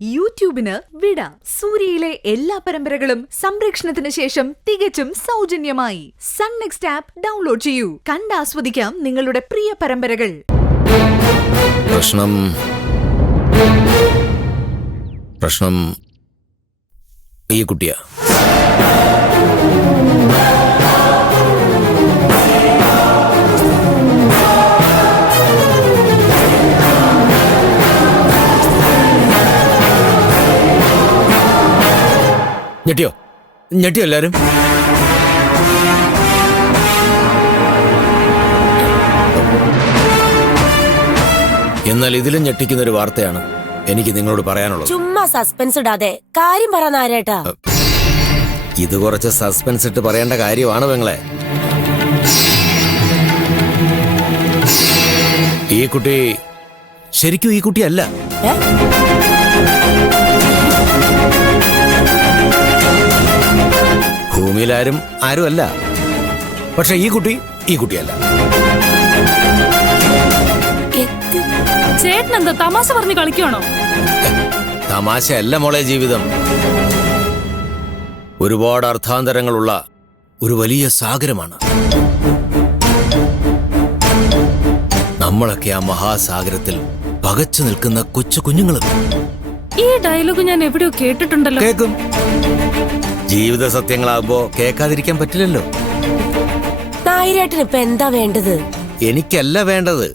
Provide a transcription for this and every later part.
യൂട്യൂബിന് വിട. സൂര്യയിലെ എല്ലാ പരമ്പരകളും സംരക്ഷണത്തിന് ശേഷം തികച്ചും സൗജന്യമായി സൺ നെക്സ്റ്റ് ആപ്പ് ഡൗൺലോഡ് ചെയ്യൂ. കണ്ടാസ്വദിക്കാം നിങ്ങളുടെ പ്രിയ പരമ്പരകൾ. പ്രശ്നം ഈ കുട്ടിയാ. ഞെട്ടിയോ എല്ലാരും? എന്നാൽ ഇതിലും ഞെട്ടിക്കുന്ന ഒരു വാർത്തയാണ് എനിക്ക് നിങ്ങളോട് പറയാനുള്ളത്. ചുമ്മാ സസ്പെൻസ് ഇടാതെ കാര്യം പറ നാരേട്ടാ. ഇത് കുറച്ച് സസ്പെൻസ് ഇട്ട് പറയേണ്ട കാര്യമാണ് പെങ്ങളെ. ഈ കുട്ടി ശരിക്കും ഈ കുട്ടിയല്ല. ഭൂമിയിലാരും ആരുമല്ല. പക്ഷെ ഈ കുട്ടിയല്ല. ചേട്ടൻ എന്താ തമാശ പറഞ്ഞ് കളിക്കണോ? തമാശയല്ല മോളെ ജീവിതം. ഒരുപാട് അർത്ഥാന്തരങ്ങളുള്ള ഒരു വലിയ സാഗരമാണ്. നമ്മളൊക്കെ ആ മഹാസാഗരത്തിൽ പകച്ചു നിൽക്കുന്ന കൊച്ചു കുഞ്ഞുങ്ങളും. ഈ ഡയലോഗ് ഞാൻ എവിടെയോ കേട്ടിട്ടുണ്ടല്ലോ. കേൾക്കും. ജീവിത സത്യങ്ങളാകുമ്പോ കേൾക്കാതിരിക്കാൻ പറ്റില്ലല്ലോ. നായരേട്ടന് ഇപ്പൊ എന്താ വേണ്ടത്? എനിക്കല്ല വേണ്ടത്,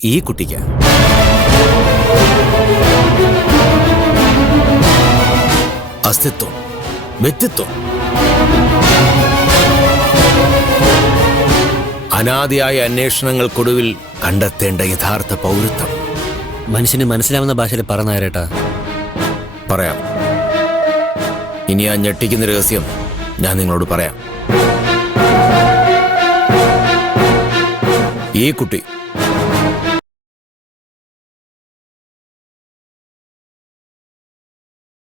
ഈ കുട്ടിക്ക്. അസ്തിത്വം, വ്യക്തിത്വം, അനാദിയായ അന്വേഷണങ്ങൾക്കൊടുവിൽ കണ്ടെത്തേണ്ട യഥാർത്ഥ പൗരത്വം. മനുഷ്യന് മനസ്സിലാവുന്ന ഭാഷയിൽ പറഞ്ഞേട്ടാ. പറയാം. ഇനി ആ ഞെട്ടിക്കുന്ന രഹസ്യം ഞാൻ നിങ്ങളോട് പറയാം. ഈ കുട്ടി